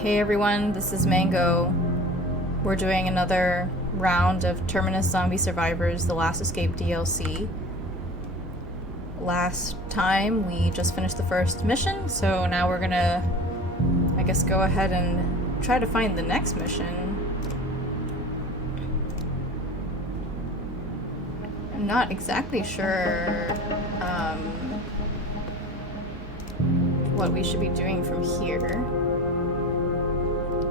Hey everyone, this is Mango. We're doing another round of Terminus Zombie Survivors The Last Escape DLC. Last time we just finished the first mission, so now we're gonna, I guess, go ahead and try to find the next mission. I'm not exactly sure what we should be doing from here.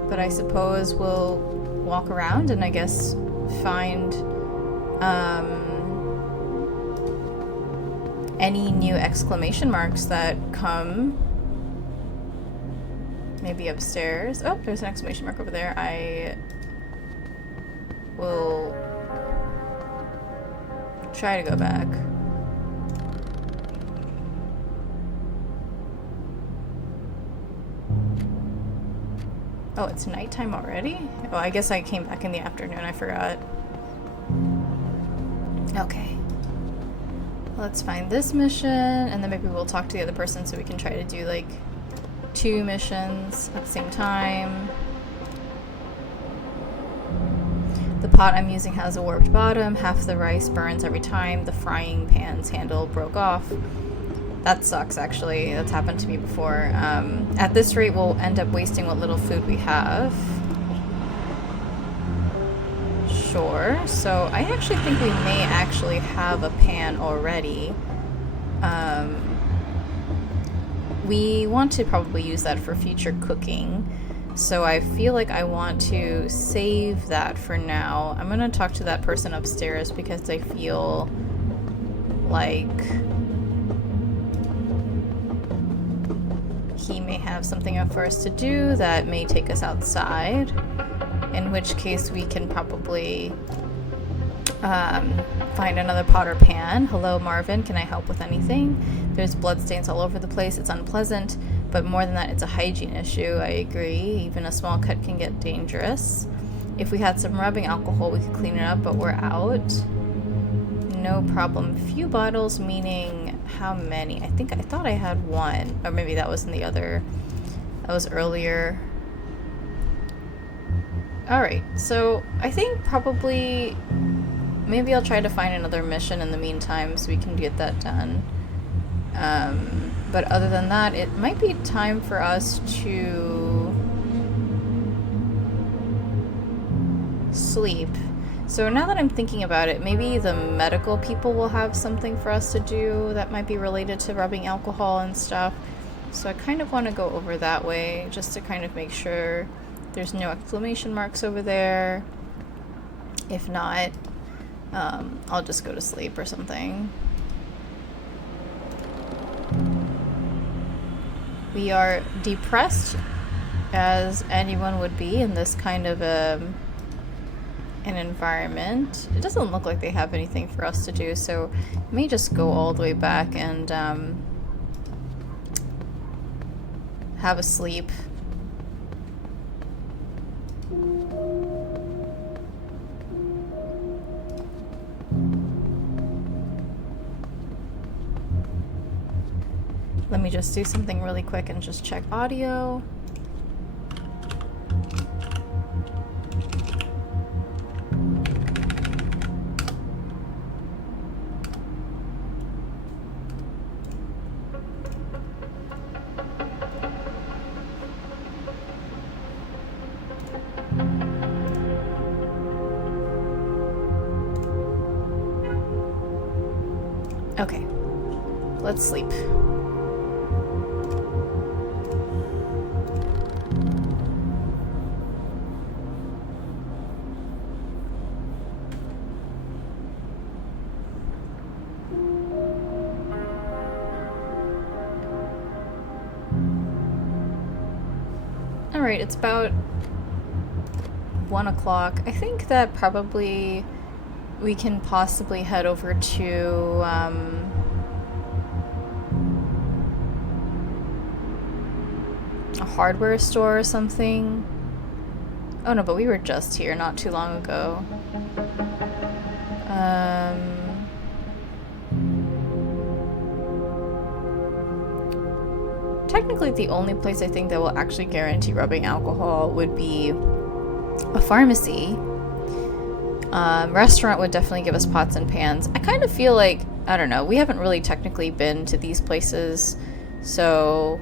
But I suppose we'll walk around and I guess find any new exclamation marks that come. Maybe upstairs. Oh, there's an exclamation mark over there. I will try to go back. Oh, it's nighttime already? Oh, I guess I came back in the afternoon. I forgot. Okay. Let's find this mission, and then maybe we'll talk to the other person so we can try to do, like, 2 missions at the same time. The pot I'm using has a warped bottom. Half the rice burns every time. The frying pan's handle broke off. That sucks, actually. That's happened to me before. At this rate, we'll end up wasting what little food we have. Sure. So I actually think we may actually have a pan already. We want to probably use that for future cooking. So I feel like I want to save that for now. I'm gonna talk to that person upstairs because I feel like he may have something up for us to do that may take us outside, in which case we can probably find another pot or pan. Hello, Marvin, can I help with anything? There's bloodstains all over the place. It's unpleasant, but more than that, it's a hygiene issue. I agree. Even a small cut can get dangerous. If we had some rubbing alcohol, we could clean it up, but we're out. No problem. Few bottles, meaning how many? I thought I had one, or maybe that was in the other. That was earlier. Alright, so I think probably maybe I'll try to find another mission in the meantime so we can get that done. But other than that, it might be time for us to sleep. So now that I'm thinking about it, maybe the medical people will have something for us to do that might be related to rubbing alcohol and stuff. So I kind of want to go over that way just to kind of make sure there's no exclamation marks over there. If not, I'll just go to sleep or something. We are depressed, as anyone would be in this kind of an environment. It doesn't look like they have anything for us to do, so I may just go all the way back and have a sleep. Let me just do something really quick and just check audio. Okay, let's sleep. Alright, it's about 1 o'clock. I think that probably we can possibly head over to a hardware store or something. Oh no, but we were just here not too long ago. technically the only place I think that will actually guarantee rubbing alcohol would be a pharmacy. Restaurant would definitely give us pots and pans. I kind of feel like, I don't know, we haven't really technically been to these places, so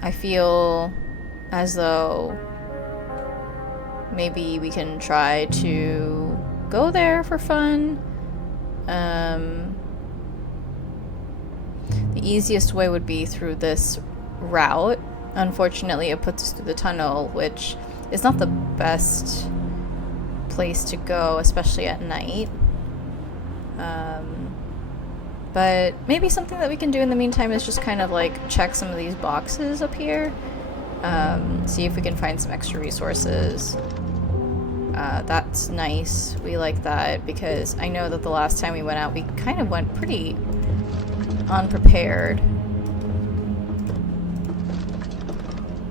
I feel as though maybe we can try to go there for fun. The easiest way would be through this route. Unfortunately, it puts us through the tunnel, which is not the best place to go, especially at night. But maybe something that we can do in the meantime is just kind of like check some of these boxes up here. See if we can find some extra resources. That's nice. We like that because I know that the last time we went out, we kind of went pretty unprepared.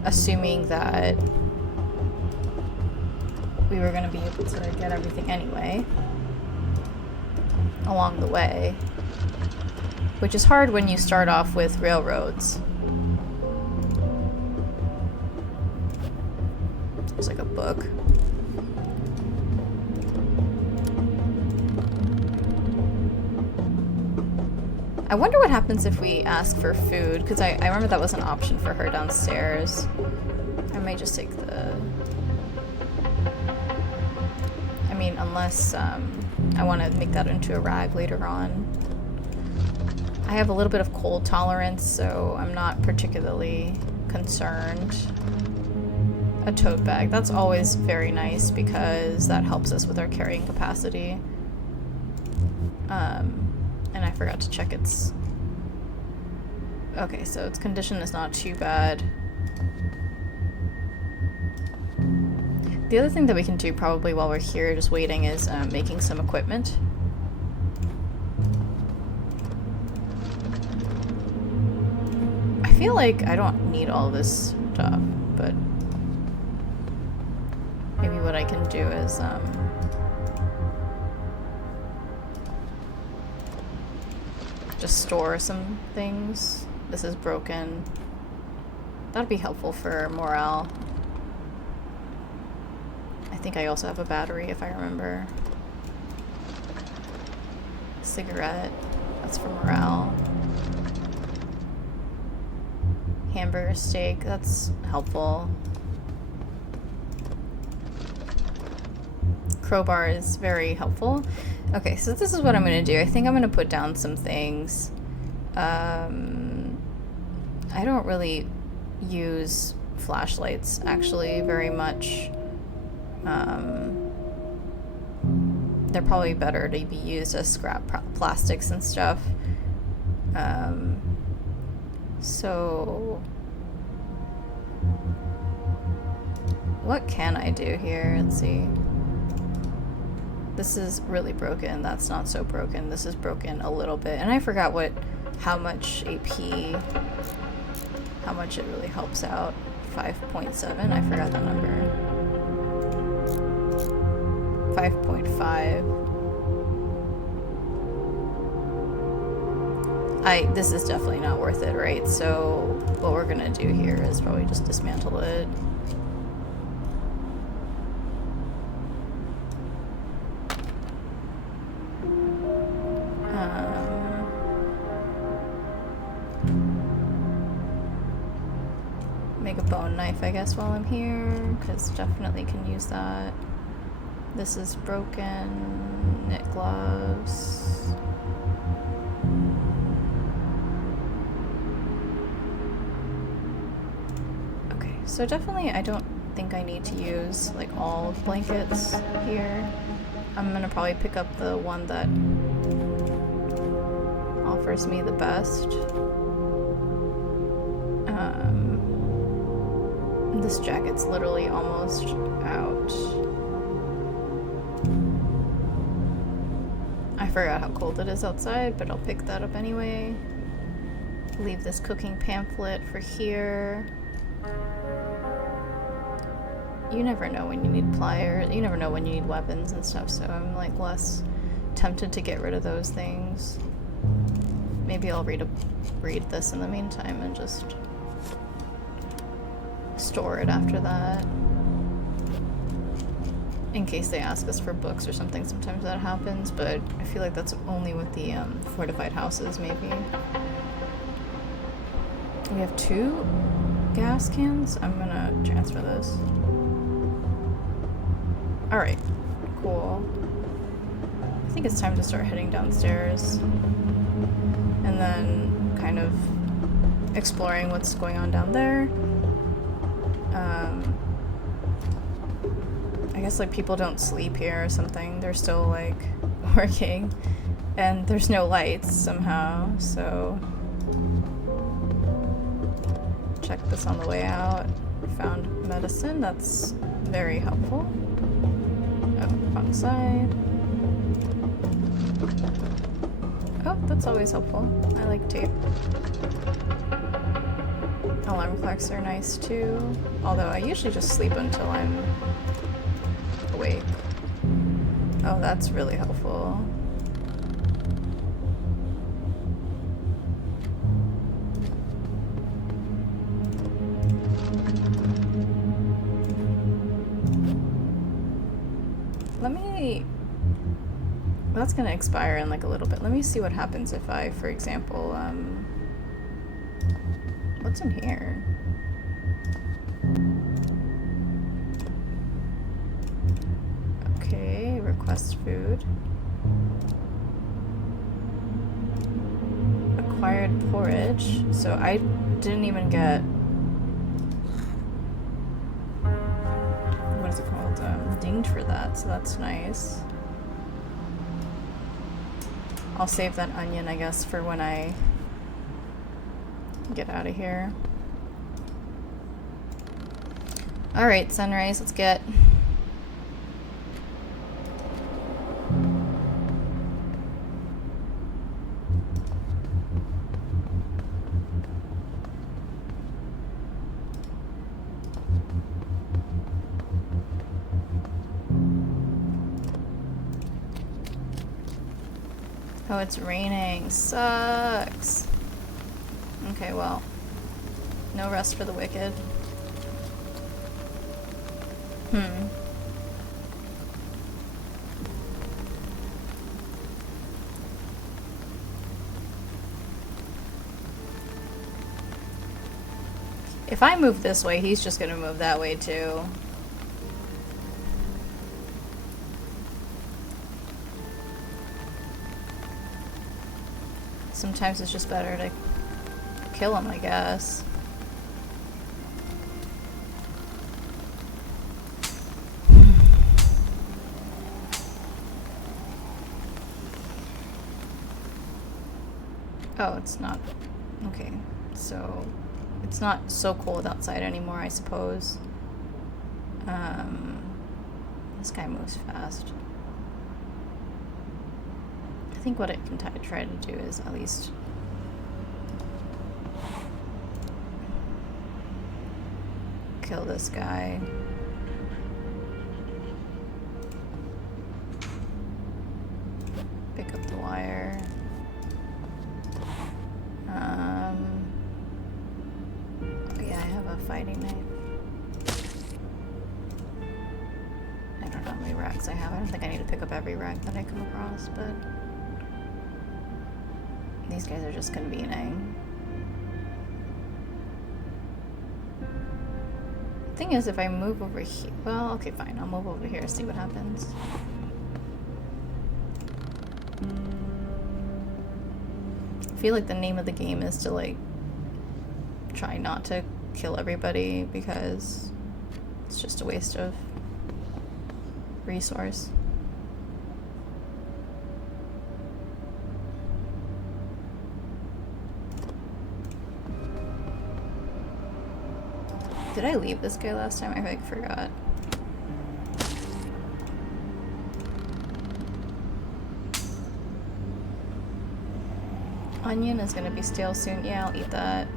Assuming that we were going to be able to get everything anyway along the way. Which is hard when you start off with railroads. There's like a book. I wonder what happens if we ask for food, because I remember that was an option for her downstairs. I may just take the... I mean, unless I want to make that into a rag later on. I have a little bit of cold tolerance, so I'm not particularly concerned. A tote bag. That's always very nice because that helps us with our carrying capacity. And I forgot to check its... Okay, so its condition is not too bad. The other thing that we can do probably while we're here just waiting is making some equipment. I feel like I don't need all this stuff, but maybe what I can do is just store some things. This is broken. That'd be helpful for morale. I think I also have a battery if I remember. Cigarette. That's for morale. Hamburger steak. That's helpful. Crowbar is very helpful. Okay, so this is what I'm going to do. I think I'm going to put down some things. I don't really use flashlights, actually, very much. They're probably better to be used as scrap plastics and stuff. So... what can I do here? Let's see. This is really broken. That's not so broken. This is broken a little bit. And I forgot how much AP, how much it really helps out. 5.7. I forgot that number. 5.5. This is definitely not worth it, right? So what we're gonna do here is probably just dismantle it. Make a bone knife, I guess, while I'm here, because definitely can use that. This is broken. Knit gloves. Okay, so definitely I don't think I need to use like all blankets here. I'm gonna probably pick up the one that offers me the best. This jacket's literally almost out. I forgot how cold it is outside, but I'll pick that up anyway. Leave this cooking pamphlet for here. You never know when you need pliers. You never know when you need weapons and stuff, so I'm like less tempted to get rid of those things. Maybe I'll read this in the meantime and just store it after that. In case they ask us for books or something, sometimes that happens, but I feel like that's only with the fortified houses, maybe. We have 2 gas cans. I'm gonna transfer this. Alright, cool. I think it's time to start heading downstairs. And then kind of exploring what's going on down there. I guess like people don't sleep here or something. They're still like working. And there's no lights somehow, so check this on the way out. Found medicine, that's very helpful. Oh, wrong side. Oh, that's always helpful. I like tape. Alarm clocks are nice too. Although I usually just sleep until I'm awake. Oh, that's really helpful. Let me... Well, that's gonna expire in like a little bit. Let me see what happens if I, for example, what's in here? Okay, request food. Acquired porridge. So I didn't even get... What is it called? Dinged for that, so that's nice. I'll save that onion, I guess, for when I get out of here. Alright, Sunrise, let's get... Oh, it's raining. Sucks. Okay, well. No rest for the wicked. If I move this way, he's just gonna move that way too. Sometimes it's just better to kill him, I guess. Oh, it's not... Okay, so... It's not so cold outside anymore, I suppose. This guy moves fast. I think what I can try to do is at least... kill this guy. Pick up the wire. Oh yeah, I have a fighting knife. I don't know how many racks I have. I don't think I need to pick up every rack that I come across, but... These guys are just convening. Thing is, if I move over here... Well, okay, fine. I'll move over here, see what happens. I feel like the name of the game is to, like, try not to kill everybody because it's just a waste of resource. Did I leave this guy last time? I like forgot. Onion is gonna be stale soon. Yeah, I'll eat that.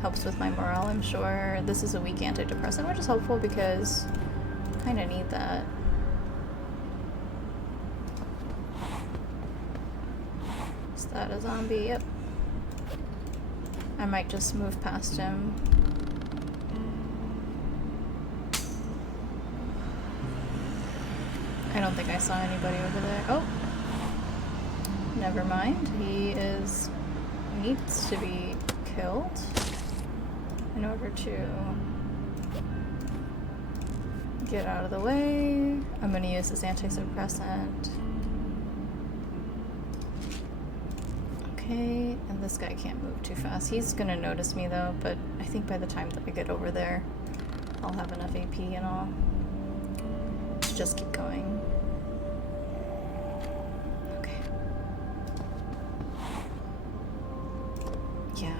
Helps with my morale, I'm sure. This is a weak antidepressant, which is helpful because I kinda need that. Is that a zombie? Yep. I might just move past him. I don't think I saw anybody over there. Oh! Never mind. He needs to be killed in order to get out of the way. I'm gonna use this anti-suppressant. Okay, and this guy can't move too fast. He's gonna notice me though, but I think by the time that I get over there, I'll have enough AP and all to just keep going. Okay. Yeah.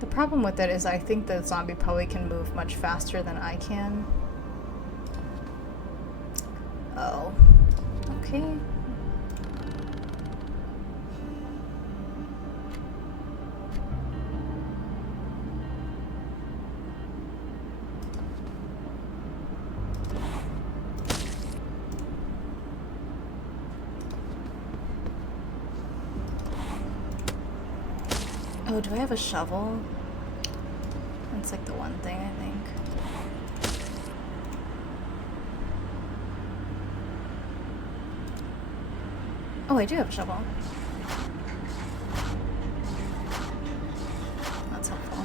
The problem with it is I think the zombie probably can move much faster than I can. Oh. Okay. Oh, do I have a shovel? That's like the one thing, I think. Oh, I do have a shovel. That's helpful.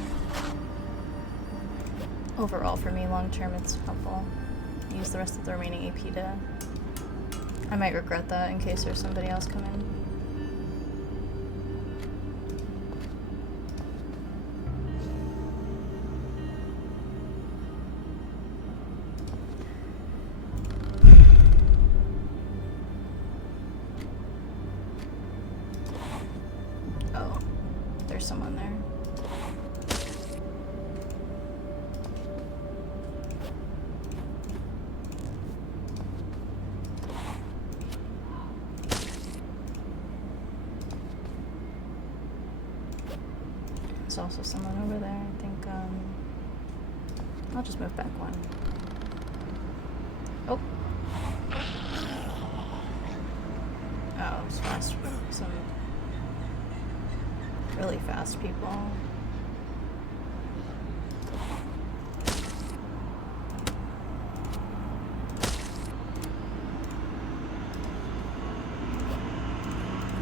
Overall, for me, long term, it's helpful. Use the rest of the remaining AP to... I might regret that in case there's somebody else coming. Someone there. There's also someone over there. I think I'll just move back one. Oh. Oh, it's fast. Some really fast people.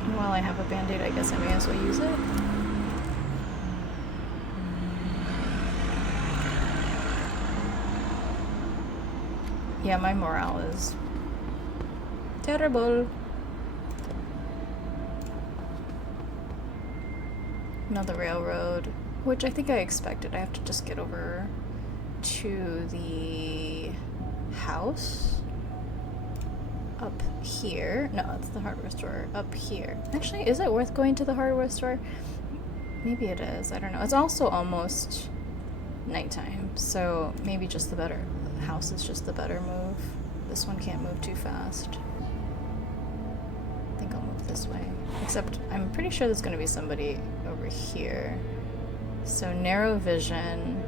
And while I have a band-aid, I guess I may as well use it. Yeah, my morale is terrible. Another railroad, which I think I expected. I have to just get over to the house up here. No, it's the hardware store up here. Actually, is it worth going to the hardware store? Maybe it is. I don't know. It's also almost nighttime, so maybe just the house is just the better move. This one can't move too fast. I think I'll move this way. Except I'm pretty sure there's going to be somebody over here. So narrow vision,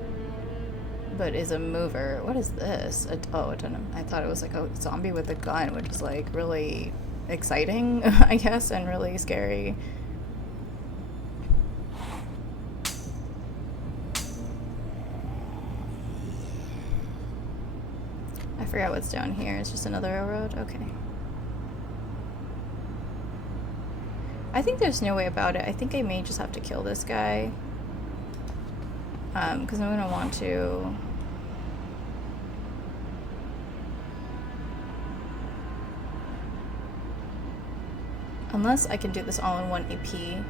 but is a mover. What is this? Oh, I don't know. I thought it was like a zombie with a gun, which is like really exciting, I guess, and really scary. I forgot what's down here. It's just another railroad? Okay. I think there's no way about it. I think I may just have to kill this guy. Because I'm going to want to... Unless I can do this all in one EP.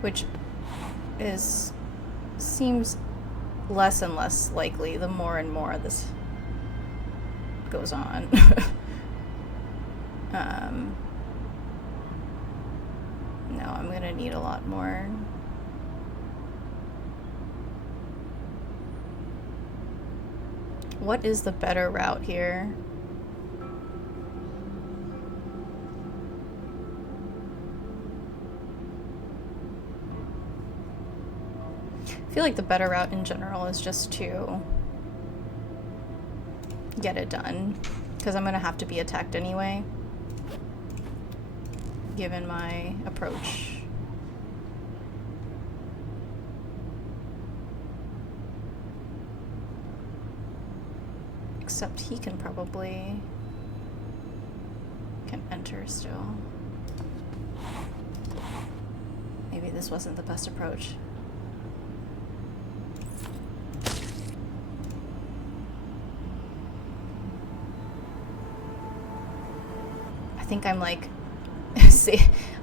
Which seems less and less likely the more and more this goes on. No, I'm gonna need a lot more. What is the better route here? I feel like the better route in general is just to get it done. Because I'm gonna have to be attacked anyway, given my approach. Except he can enter still. Maybe this wasn't the best approach. I think I'm like,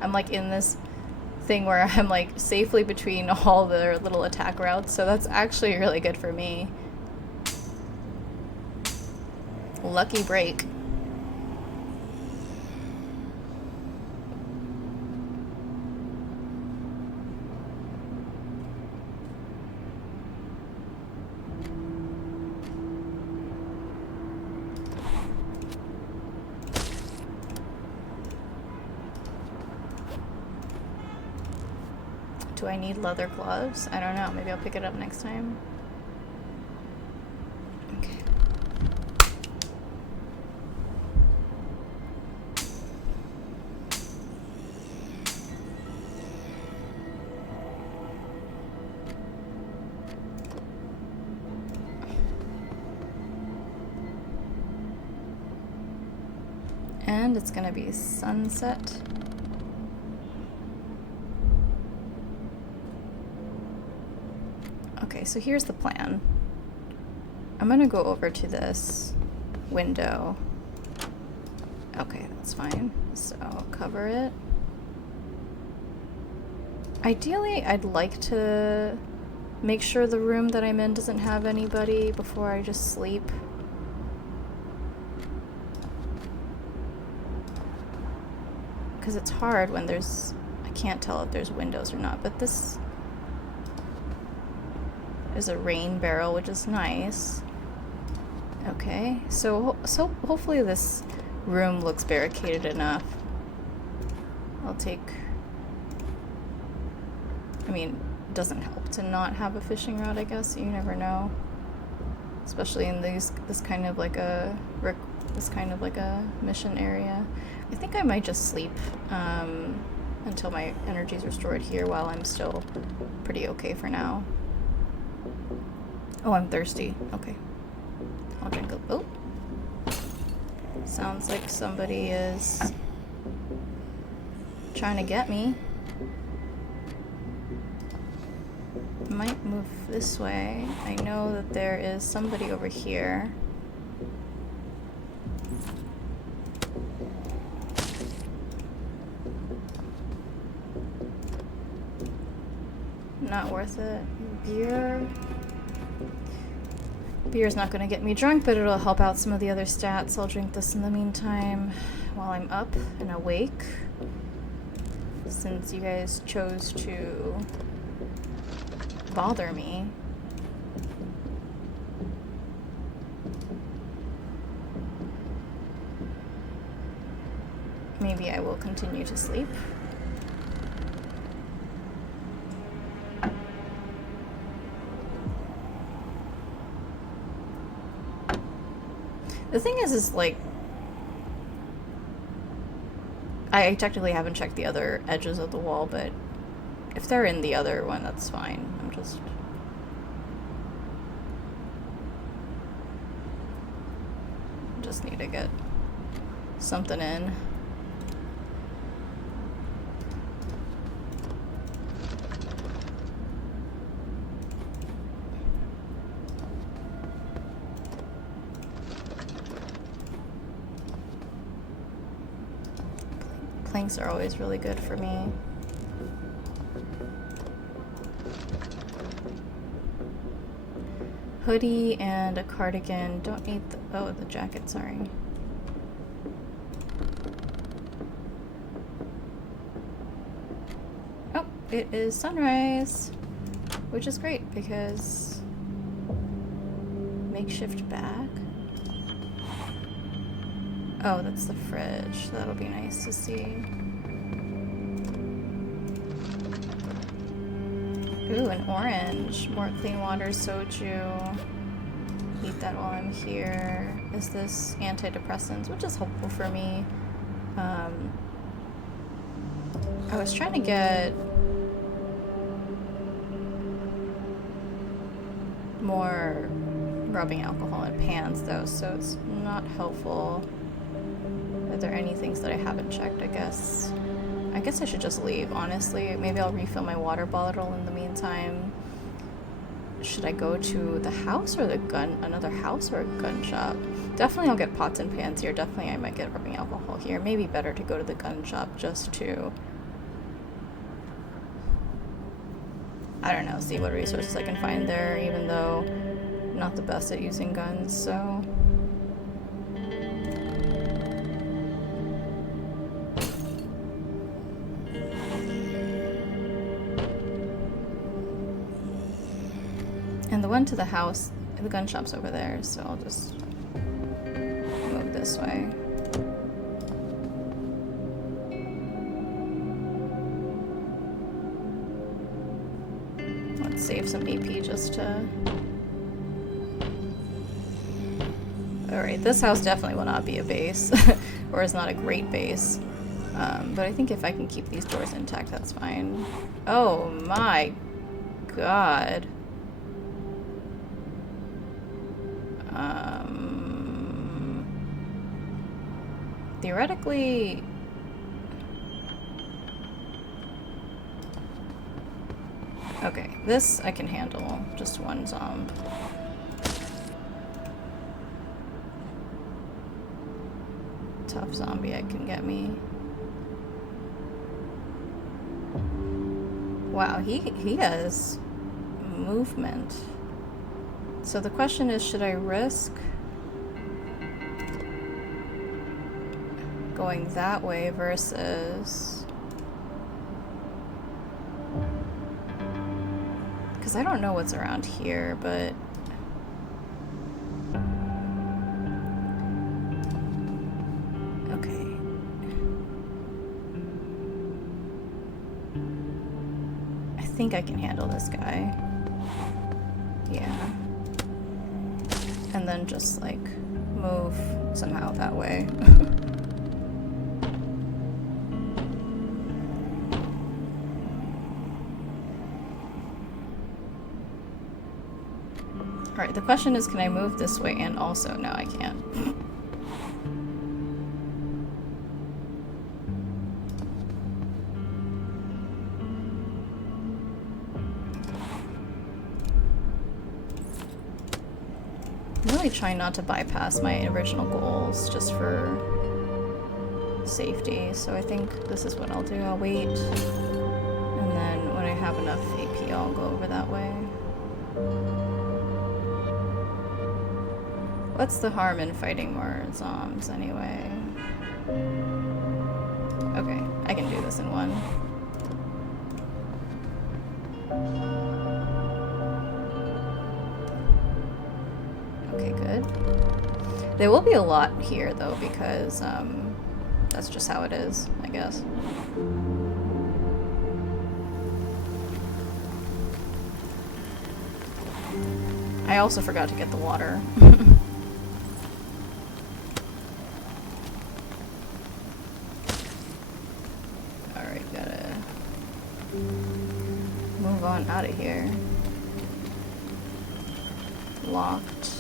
I'm like in this thing where I'm like safely between all their little attack routes, so that's actually really good for me. Lucky break. Do I need leather gloves? I don't know. Maybe I'll pick it up next time. Okay. And it's gonna be sunset. Okay, so here's the plan. I'm gonna go over to this window. Okay, that's fine. So cover it. Ideally, I'd like to make sure the room that I'm in doesn't have anybody before I just sleep. Because it's hard when there's... I can't tell if there's windows or not, but this is a rain barrel, which is nice. Okay, so hopefully this room looks barricaded enough. I'll take... I mean, it doesn't help to not have a fishing rod, I guess. You never know. Especially in this kind of like a mission area. I think I might just sleep until my energy is restored here while I'm still pretty okay for now. Oh, I'm thirsty. Okay. I'll drink a... Oh! Sounds like somebody is trying to get me. Might move this way. I know that there is somebody over here. Not worth it. Beer. Beer's not gonna get me drunk, but it'll help out some of the other stats. I'll drink this in the meantime while I'm up and awake. Since you guys chose to bother me. Maybe I will continue to sleep. The thing is like, I technically haven't checked the other edges of the wall, but if they're in the other one, that's fine. I'm just need to get something in. Planks are always really good for me. Hoodie and a cardigan. Don't need the... Oh, the jacket, sorry. Oh, it is sunrise, which is great because makeshift bag. Oh, that's the fridge. That'll be nice to see. Ooh, an orange. More clean water, soju. Eat that while I'm here. Is this antidepressants, which is helpful for me. I was trying to get more rubbing alcohol in pans though, so it's not helpful. Are there any things that I haven't checked? I guess I should just leave, honestly. Maybe I'll refill my water bottle in the meantime. Should I go to the house or another house or a gun shop? Definitely I'll get pots and pans here. Definitely I might get rubbing alcohol here. Maybe better to go to the gun shop just to, I don't know, see what resources I can find there, even though I'm not the best at using guns, so. And the one to the house, the gun shop's over there, so I'll just move this way. Let's save some AP just to... Alright, this house definitely will not be a base, or is not a great base. But I think if I can keep these doors intact, that's fine. Oh my god. Theoretically... Okay, this I can handle. Just one zombie. Tough zombie I can get me. Wow, he has movement. So the question is, should I risk going that way versus... Because I don't know what's around here, but... Okay. I think I can handle this guy. Yeah. And then just, like, move somehow that way. Alright, the question is, can I move this way and also... No, I can't. I'm really trying not to bypass my original goals just for safety, so I think this is what I'll do. I'll wait, and then when I have enough AP, I'll go over that way. What's the harm in fighting more zombies anyway? Okay, I can do this in one. Okay, good. There will be a lot here though, because that's just how it is, I guess. I also forgot to get the water. Alright, gotta move on out of here. Locked.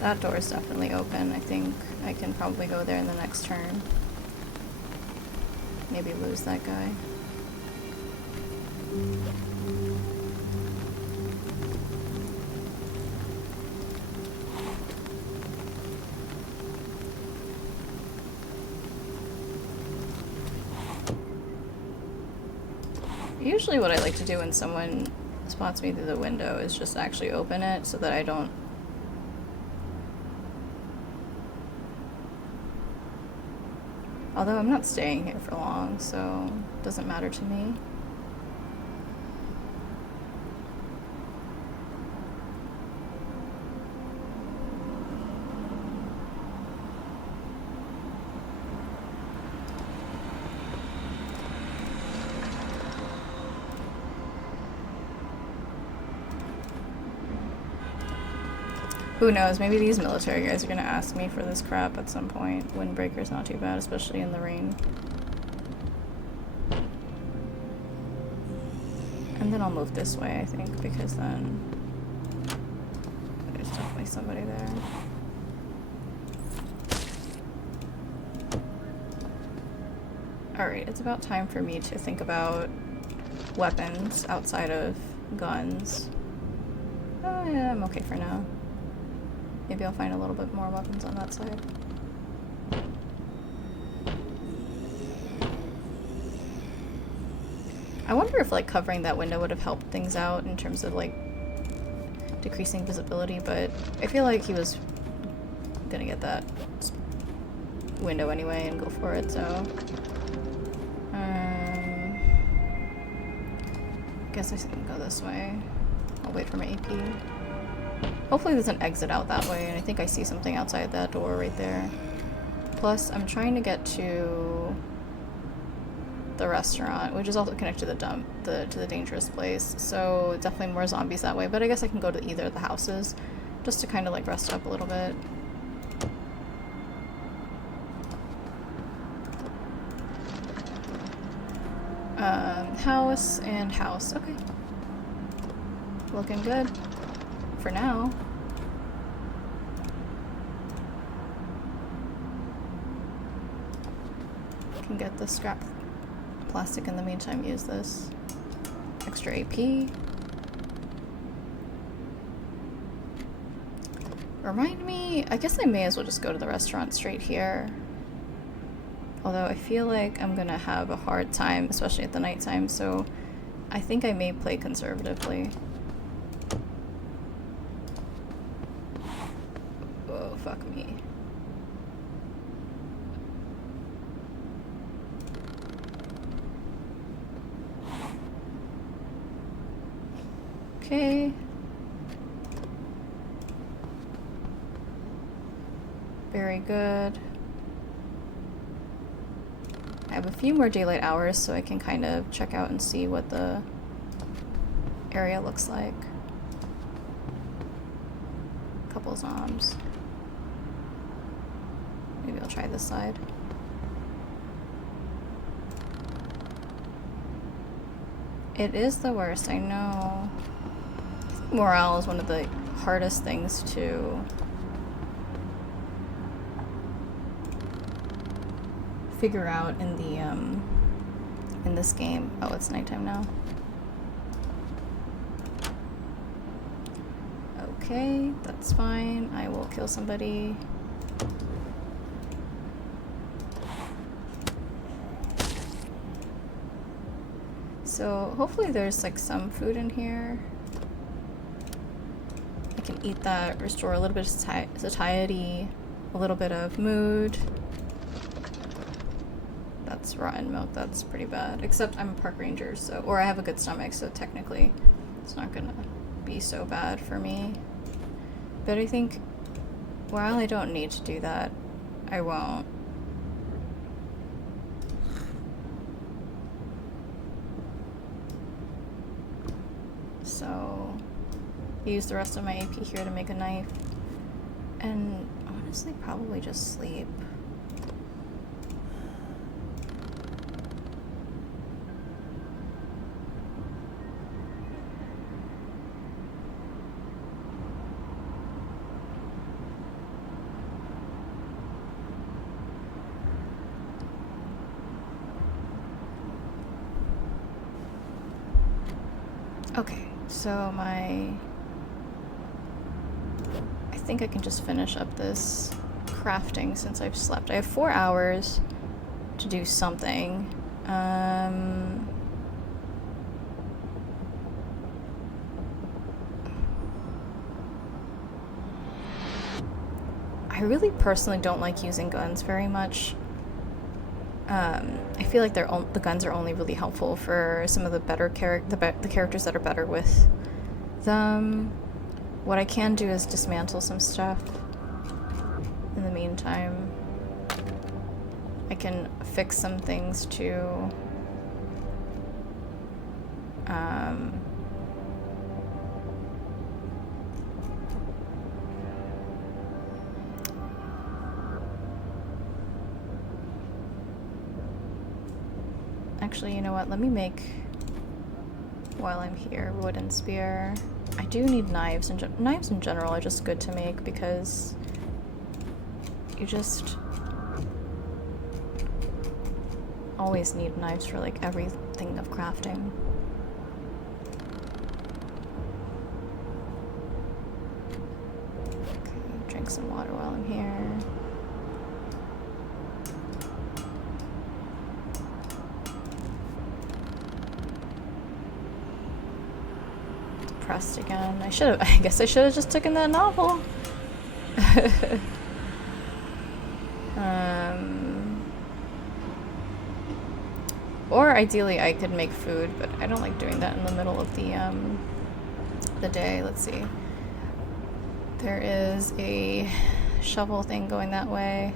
That door is definitely open. I think I can probably go there in the next turn. Maybe lose that guy. Usually what I like to do when someone spots me through the window is just actually open it so that I don't... Although I'm not staying here for long, so it doesn't matter to me. Who knows? Maybe these military guys are gonna ask me for this crap at some point. Windbreaker's not too bad, especially in the rain. And then I'll move this way, I think, because then there's definitely somebody there. Alright, it's about time for me to think about weapons outside of guns. Oh yeah, I'm okay for now. Maybe I'll find a little bit more weapons on that side. I wonder if like covering that window would have helped things out in terms of like decreasing visibility, but I feel like he was gonna get that window anyway and go for it, so guess I can go this way. I'll wait for my AP. Hopefully there's an exit out that way, and I think I see something outside that door right there. Plus, I'm trying to get to the restaurant, which is also connected to the dump, to the dangerous place. So definitely more zombies that way. But I guess I can go to either of the houses, just to kind of like rest up a little bit. House and house. Okay. Looking good. For now. Can get the scrap plastic in the meantime, use this. Extra AP. Remind me, I guess I may as well just go to the restaurant straight here. Although I feel like I'm gonna have a hard time, especially at the nighttime, so I think I may play conservatively. Oh, fuck me. Okay. Very good. I have a few more daylight hours so I can kind of check out and see what the area looks like. Couple zombs. Maybe I'll try this side. It is the worst, I know. Morale is one of the hardest things to figure out in the in this game. Oh, it's nighttime now. Okay, that's fine. I will kill somebody. So hopefully there's like some food in here. I can eat that, restore a little bit of satiety, a little bit of mood. That's rotten milk, that's pretty bad. Except I'm a park ranger, so, or I have a good stomach, so technically it's not gonna be so bad for me. But I think while I don't need to do that, I won't. So use the rest of my AP here to make a knife. And honestly, probably just sleep. Okay, so I think I can just finish up this crafting since I've slept. I have 4 hours to do something. I really personally don't like using guns very much. I feel like the guns are only really helpful for some of the better the characters that are better with them. What I can do is dismantle some stuff. In the meantime, I can fix some things too. Actually, you know what? Let me make, while I'm here, wooden spear. I do need knives. Knives in general are just good to make because you just always need knives for like everything of crafting. Okay, drink some water while I'm here. Depressed again. I guess I should have just taken that novel. Or ideally I could make food, but I don't like doing that in the middle of the day. Let's see. There is a shovel thing going that way.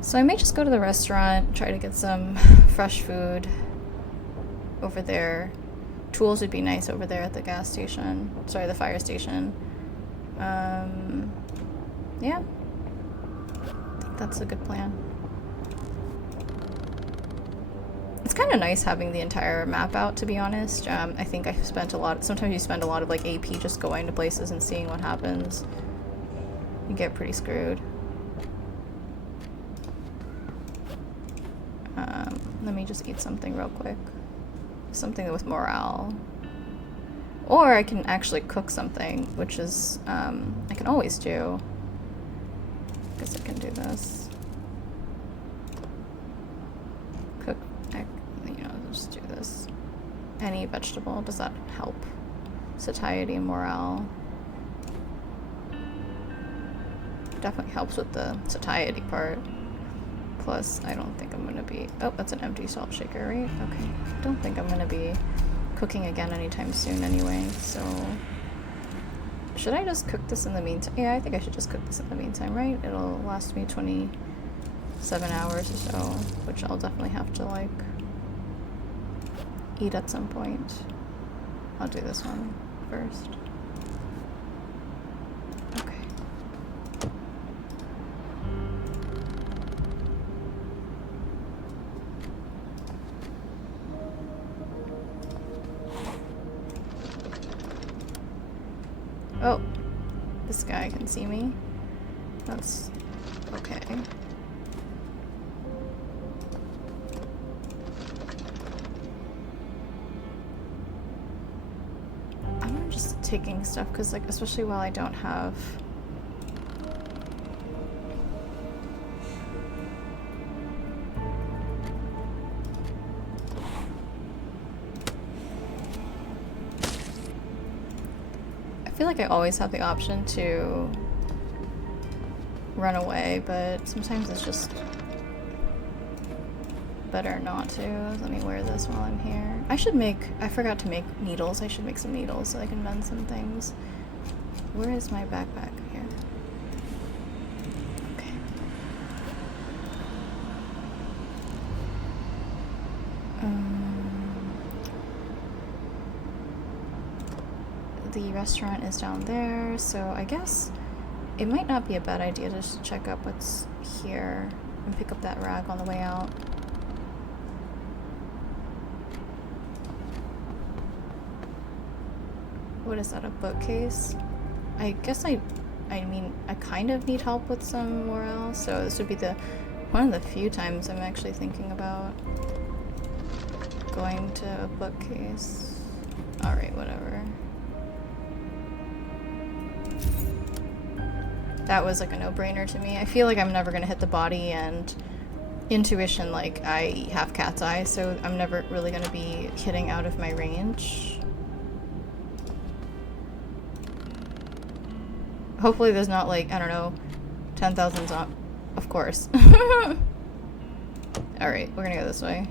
So I may just go to the restaurant, try to get some fresh food over there. Tools would be nice over there at the gas station. Sorry, the fire station. Yeah. I think that's a good plan. It's kind of nice having the entire map out, to be honest. I think I've spent a lot, sometimes you spend a lot of like AP just going to places and seeing what happens. You get pretty screwed. Let me just eat something real quick. Something with morale. Or I can actually cook something, which is, I can always do. I guess I can do this. Cook, you know, just do this. Any vegetable, does that help? Satiety and morale. Definitely helps with the satiety part. Plus, I don't think I'm gonna be... Oh, that's an empty salt shaker, right? Okay. I don't think I'm gonna be cooking again anytime soon anyway, so... Should I just cook this in the meantime? Yeah, I think I should just cook this in the meantime, right? It'll last me 27 hours or so, which I'll definitely have to, like, eat at some point. I'll do this one first. Oh, this guy can see me. That's okay. I'm just taking stuff because, like, especially while I don't have... I feel like I always have the option to run away, but sometimes it's just better not to. Let me wear this while I'm here. I forgot to make needles. I should make some needles so I can mend some things. Where is my backpack? Here. Okay. The restaurant is down there, so I guess it might not be a bad idea to just check up what's here and pick up that rag on the way out. What is that, a bookcase? I guess I mean, I kind of need help with some morale, so this would be one of the few times I'm actually thinking about going to a bookcase. Alright, whatever. That was like a no-brainer to me. I feel like I'm never gonna hit the body, and intuition, like, I have cat's eye, so I'm never really gonna be hitting out of my range. Hopefully there's not, like, I don't know, 10,000 zombies. Of course. Alright, we're gonna go this way.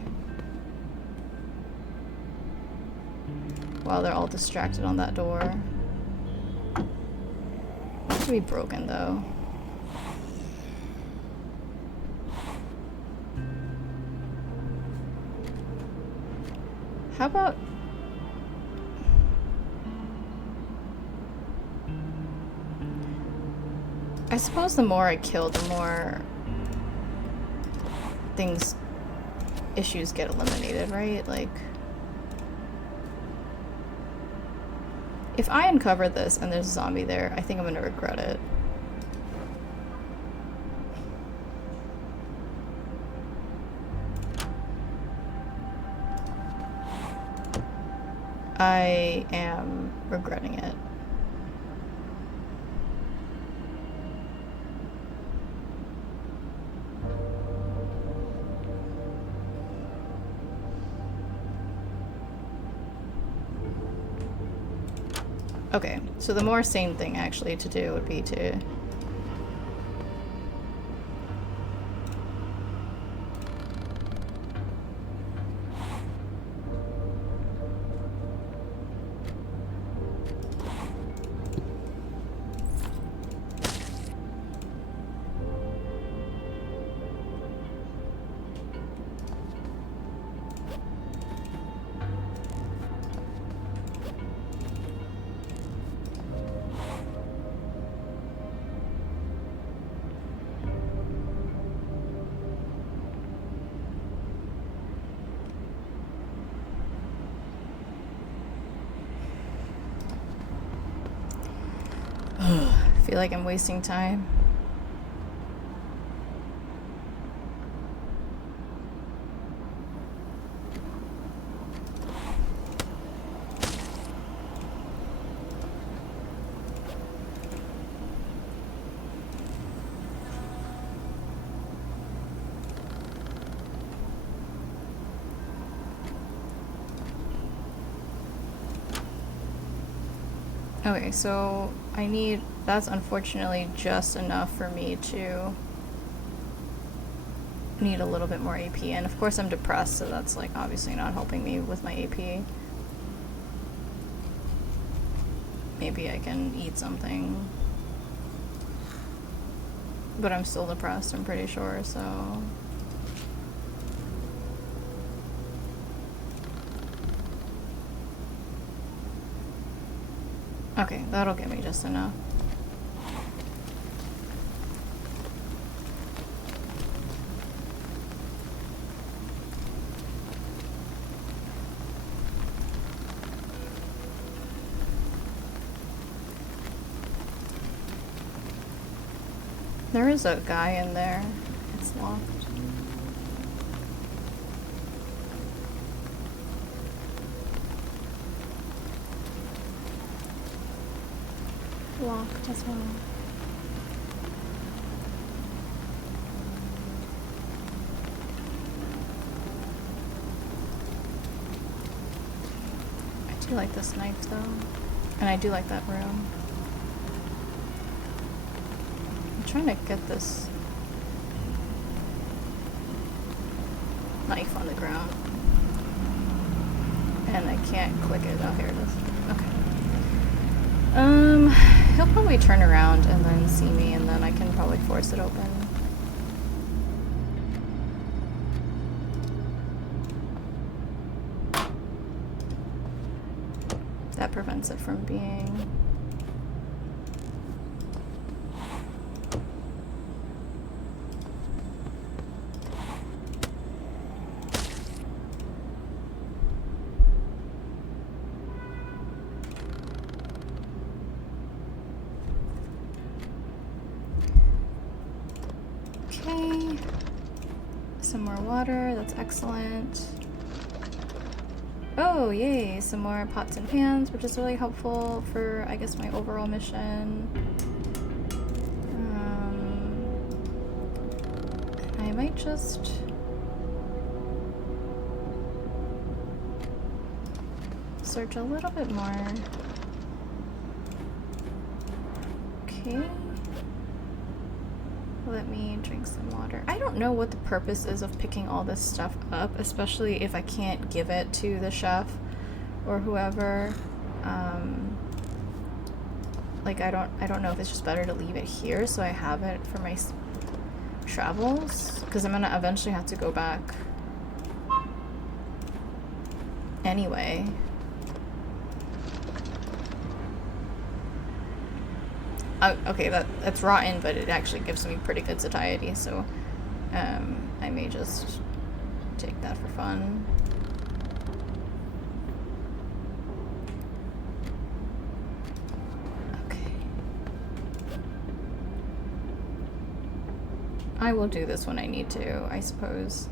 While they're all distracted on that door. It could be broken, though. How about... I suppose the more I kill, the more things issues get eliminated, right? Like, if I uncover this and there's a zombie there, I think I'm gonna regret it. I am regretting it. Okay, so the more sane thing actually to do would be to feel like I'm wasting time. Okay, so I need, that's unfortunately just enough for me to need a little bit more AP, and of course I'm depressed, so that's like obviously not helping me with my AP. Maybe I can eat something, but I'm still depressed, I'm pretty sure, so okay, that'll give me just enough. There is a guy in there. It's locked. Locked as well. I do like this knife though. And I do like that room. I'm trying to get this knife on the ground. And I can't click it. Oh, here it is. Okay. He'll probably turn around and then see me, and then I can probably force it open. That prevents it from being... Okay. Some more water, that's excellent. Oh, yay, some more pots and pans, which is really helpful for, I guess, my overall mission. I might just... search a little bit more. Okay. Let me drink some water. I don't know what the purpose is of picking all this stuff up, especially if I can't give it to the chef or whoever. Like I don't know if it's just better to leave it here so I have it for my travels, because I'm gonna eventually have to go back anyway. Okay, that's rotten, but it actually gives me pretty good satiety, so I may just take that for fun. Okay. I will do this when I need to, I suppose.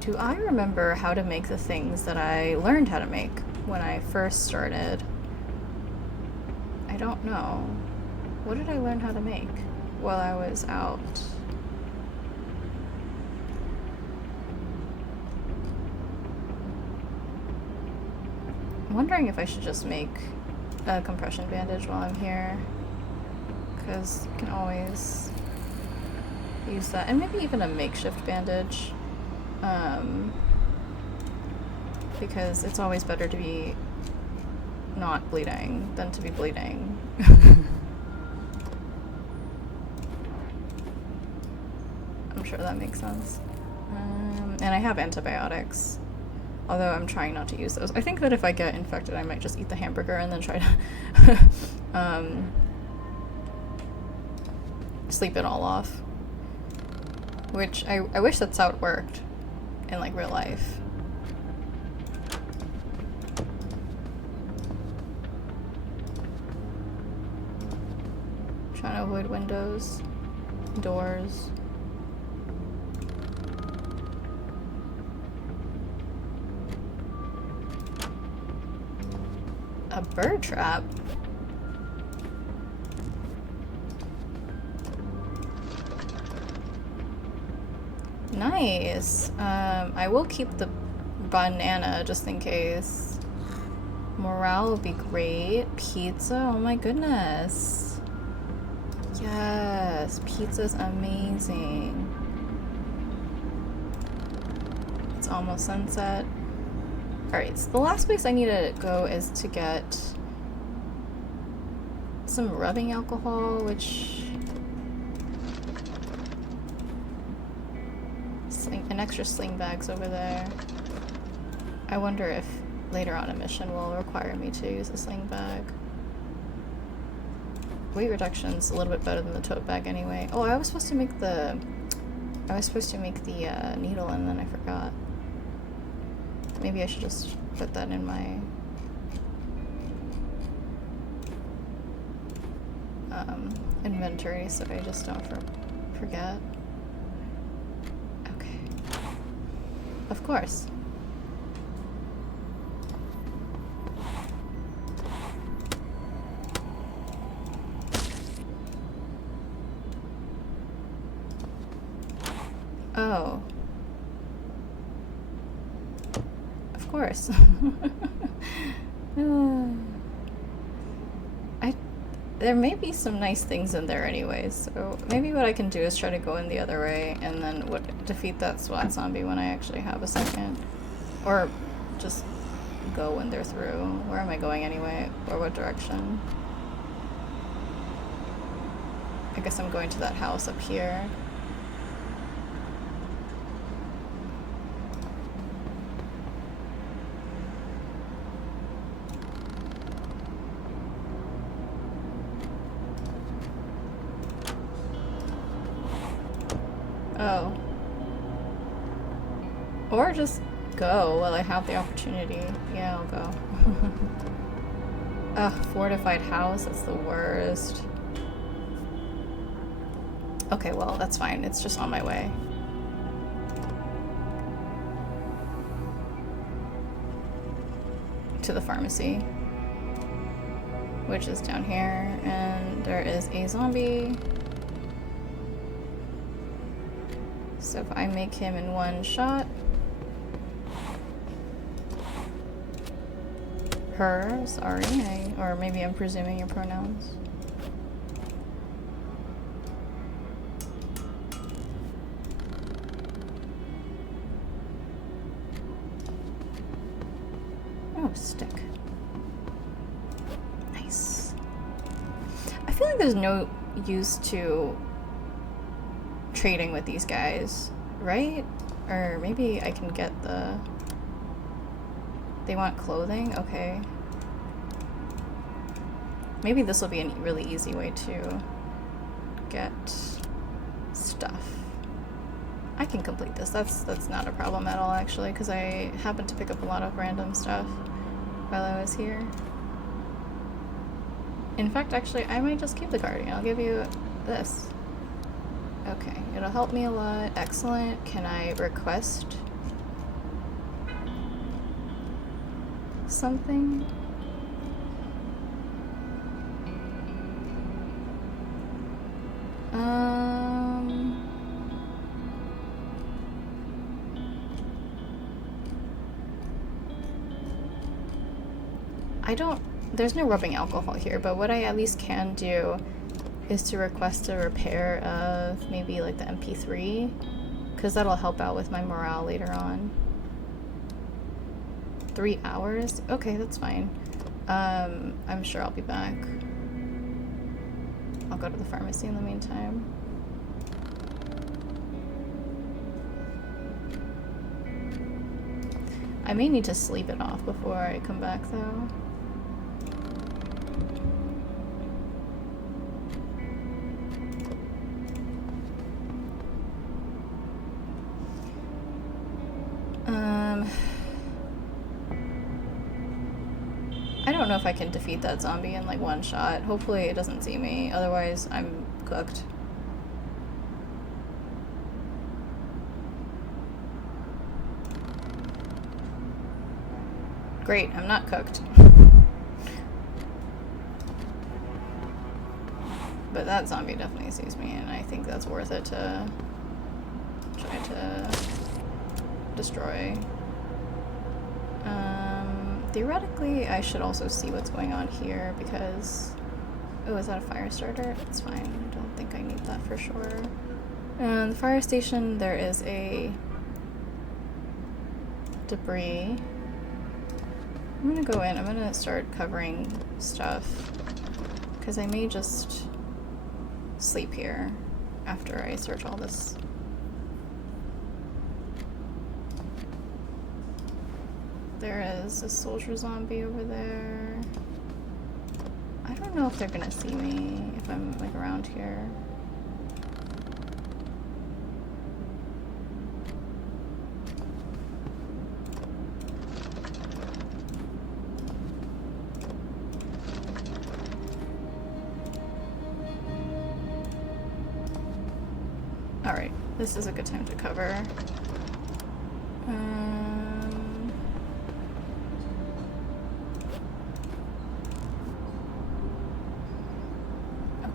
Do I remember how to make the things that I learned how to make when I first started? I don't know. What did I learn how to make while I was out? I'm wondering if I should just make a compression bandage while I'm here, because you can always use that, and maybe even a makeshift bandage. Because it's always better to be not bleeding than to be bleeding. I'm sure that makes sense. And I have antibiotics, although I'm trying not to use those. I think that if I get infected, I might just eat the hamburger and then try to sleep it all off. Which I wish that's how it worked in like real life. Trying to avoid windows, doors. A bird trap? Nice. I will keep the banana just in case. Morale would be great. Pizza, oh my goodness. Yes, pizza's amazing. It's almost sunset. Alright, so the last place I need to go is to get some rubbing alcohol, which... an extra sling bag's over there. I wonder if later on a mission will require me to use a sling bag. Weight reduction's a little bit better than the tote bag anyway. Oh, I was supposed to make the needle and then I forgot. Maybe I should just put that in my inventory so I just don't forget. Okay. Of course. Oh. Of course. There may be some nice things in there anyways, so maybe what I can do is try to go in the other way and then defeat that SWAT zombie when I actually have a second. Or just go when they're through. Where am I going anyway? Or what direction? I guess I'm going to that house up here. Oh. Or just go while I have the opportunity. Yeah, I'll go. Ugh, fortified house, that's the worst. Okay, well, that's fine. It's just on my way. To the pharmacy. Which is down here. And there is a zombie. So if I make him in one shot. Her, sorry. Or maybe I'm presuming your pronouns. stick. Nice. I feel like there's no use to trading with these guys, right? Or maybe I can get the... They want clothing? Okay. Maybe this will be a really easy way to get stuff. I can complete this. That's not a problem at all, actually, because I happened to pick up a lot of random stuff while I was here. In fact, actually, I might just keep the Guardian. I'll give you this. Okay, it'll help me a lot. Excellent. Can I request something? I don't... There's no rubbing alcohol here, but what I at least can do is to request a repair of maybe like the MP3, because that'll help out with my morale later on. 3 hours? Okay, that's fine. I'm sure I'll be back. I'll go to the pharmacy in the meantime. I may need to sleep it off before I come back, though. I don't know if I can defeat that zombie in like one shot. Hopefully it doesn't see me, otherwise I'm cooked. Great, I'm not cooked. But that zombie definitely sees me, and I think that's worth it to try to destroy. Theoretically, I should also see what's going on here because... Oh, is that a fire starter? It's fine. I don't think I need that for sure. The fire station, there is a debris. I'm gonna go in. I'm gonna start covering stuff because I may just sleep here after I search all this. There is a soldier zombie over there. I don't know if they're gonna see me if I'm like around here. Alright, this is a good time to cover.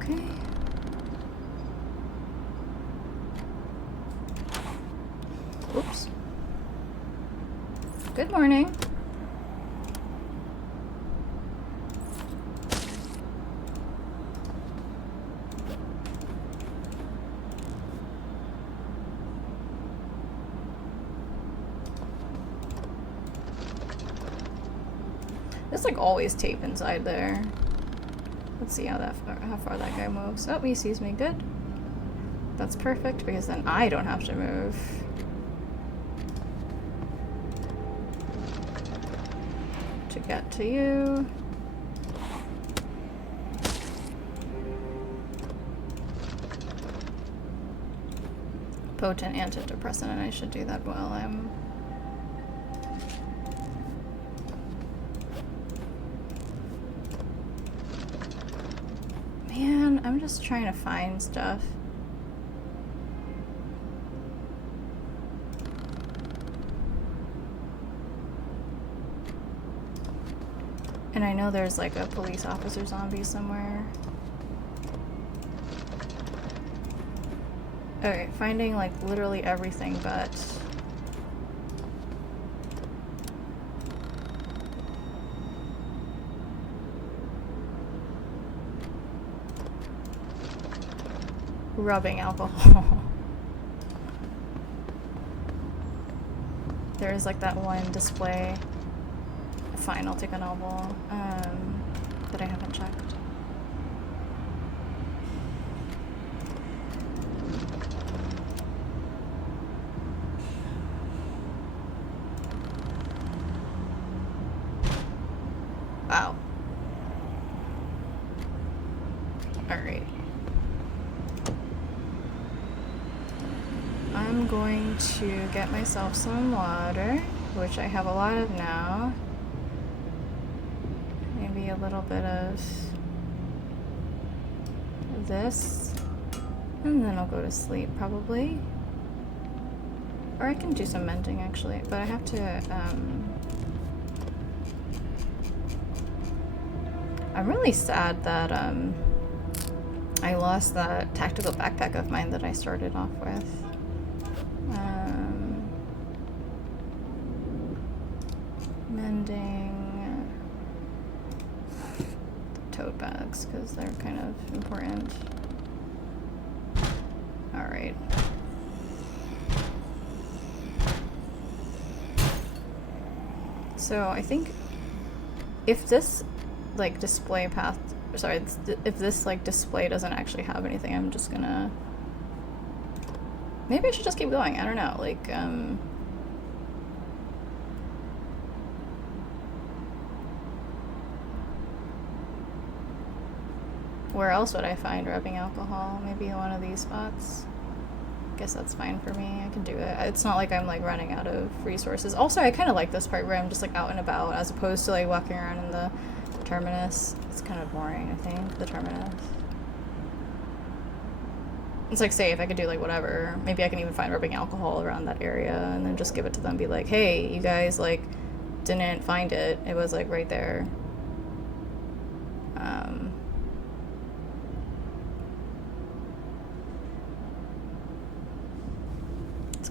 Okay. Oops. Good morning. There's like always tape inside there. Let's see how far that guy moves. Oh, he sees me. Good. That's perfect because then I don't have to move. To get to you. Potent antidepressant, and I should do that while I'm... Man, I'm just trying to find stuff. And I know there's like a police officer zombie somewhere. Okay, finding like literally everything but... rubbing alcohol. There's like that one display Fine, I'll take a novel that I haven't checked. Wow. Alright. I'm going to get myself some water, which I have a lot of now. Maybe a little bit of this. And then I'll go to sleep, probably. Or I can do some mending, actually. But I have to, I'm really sad that, I lost that tactical backpack of mine that I started off with. Mending the tote bags, because they're kind of important. Alright. So I think if this like display path, sorry, if this like display doesn't actually have anything, I'm just gonna, maybe I should just keep going. I don't know, like where else would I find rubbing alcohol? Maybe in one of these spots. Guess that's fine for me. I can do it. It's not like I'm like running out of resources. Also, I kind of like this part where I'm just like out and about as opposed to like walking around in the terminus. It's kind of boring, I think, the terminus. It's like safe. I could do like whatever. Maybe I can even find rubbing alcohol around that area and then just give it to them. Be like, hey, you guys like didn't find it. It was like right there.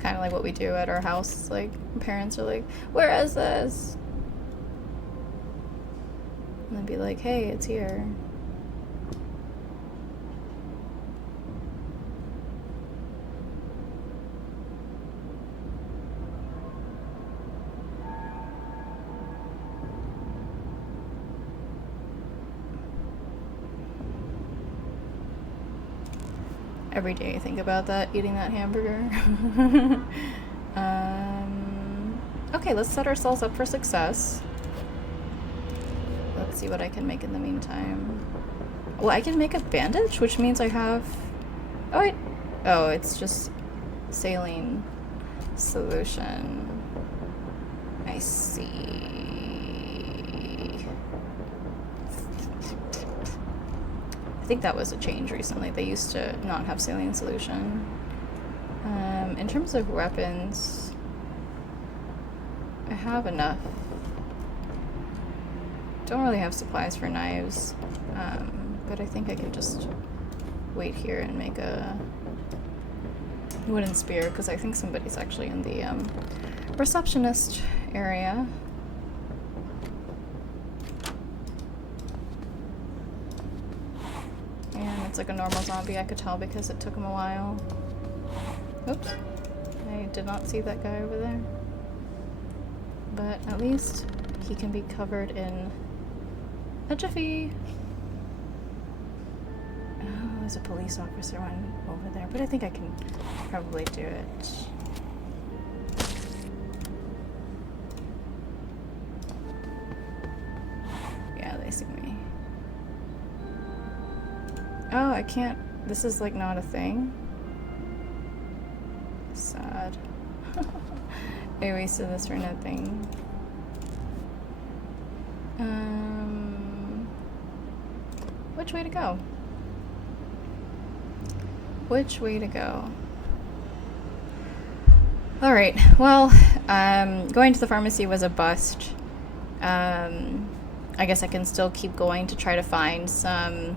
Kind of like what we do at our house. Like, parents are like, where is this? And then be like, hey, it's here. Every day I think about that, eating that hamburger. Okay, let's set ourselves up for success. Let's see what I can make in the meantime. Well, I can make a bandage, which means I have... Oh, wait. Oh, it's just saline solution. I see. I think that was a change recently. They used to not have saline solution. In terms of weapons, I have enough. Don't really have supplies for knives, but I think I can just wait here and make a wooden spear, because I think somebody's actually in the receptionist area. And it's like a normal zombie, I could tell because it took him a while. Oops. I did not see that guy over there. But at least he can be covered in a jiffy. Oh, there's a police officer one over there, but I think I can probably do it. Yeah, they see me. Oh, I can't. This is like not a thing. Sad. I wasted this for nothing. Which way to go? Which way to go? Alright, well, going to the pharmacy was a bust. I guess I can still keep going to try to find some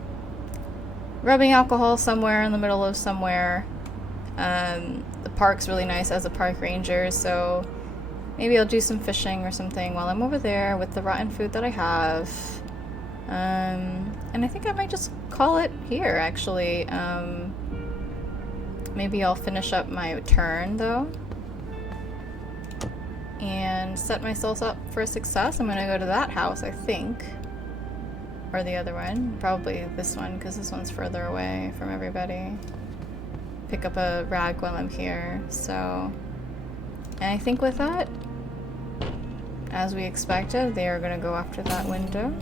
rubbing alcohol somewhere in the middle of somewhere. The park's really nice as a park ranger, so maybe I'll do some fishing or something while I'm over there with the rotten food that I have. And I think I might just call it here, actually. Maybe I'll finish up my turn, though. and set myself up for success. I'm gonna go to that house, I think. Or the other one. Probably this one, because this one's further away from everybody. Pick up a rag while I'm here, so... And I think with that, as we expected, they are gonna go after that window.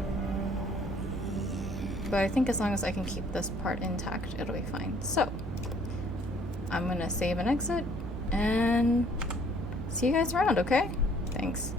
But I think as long as I can keep this part intact, it'll be fine. So, I'm gonna save and exit, and see you guys around, okay? Thanks.